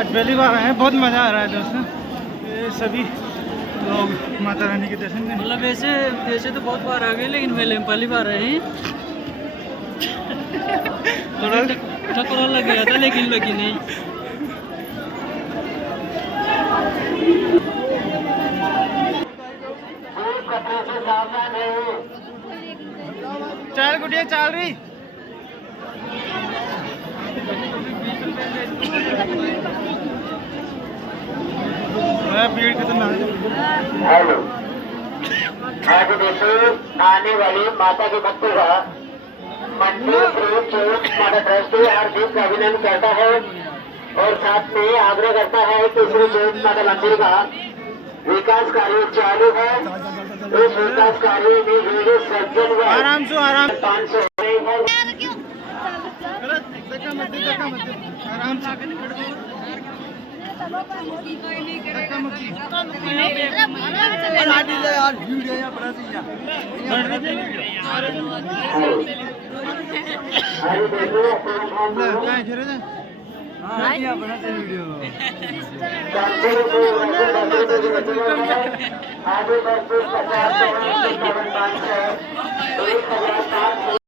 आज पहली बार आए हैं, बहुत मज़ा आ रहा है दोस्तों। ये सभी लोग माता रानी के दर्शन में, मतलब ऐसे तो बहुत बार आ गए, लेकिन मेले में पहली बार आए हैं। थोड़ा ठकोरा लग गया था, लेकिन लगी नहीं। चाल गुड़िया चाल रही। भीड़ खतरनाक है। हेलो, आज देखो आने वाली माता के भक्तों का मंदिर माता ट्रस्टी हर चीज का अभिनंदन करता है और साथ में आग्रह करता है कि श्री चौथ माता मंदिर का विकास कार्य चालू है। इस विकास कार्य में वीडियो सज्जन व आराम से आराम 500 आराम से आगे बढ़ते 50